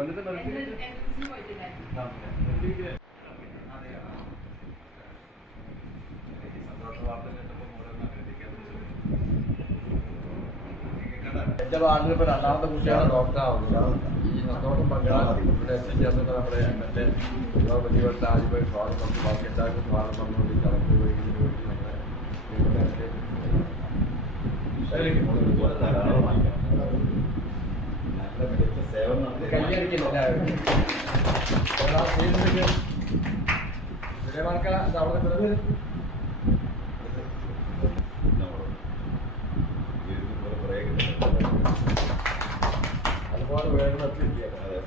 എന്റെ വാർഡിൽ ഇപ്പൊ രണ്ടാമത്തെ കുട്ടിയാണ് ഡോക്ടറാവുന്നത് ഈ സന്തോഷം പങ്കെടുക്കാൻ ഇവിടെ എത്തിച്ചേർന്നിട്ട് നമ്മുടെ എം എൽ എ വലിയ ആദ്യമായി സ്വാഗതം പറഞ്ഞു ബാക്കി എല്ലാവർക്കും സ്വാഗതം പറഞ്ഞു ഈ ഉപയോഗിക്കുന്നതിന് വേണ്ടി നമ്മുടെ മികച്ച സേവനം അതുപോലെ വേണം അതെ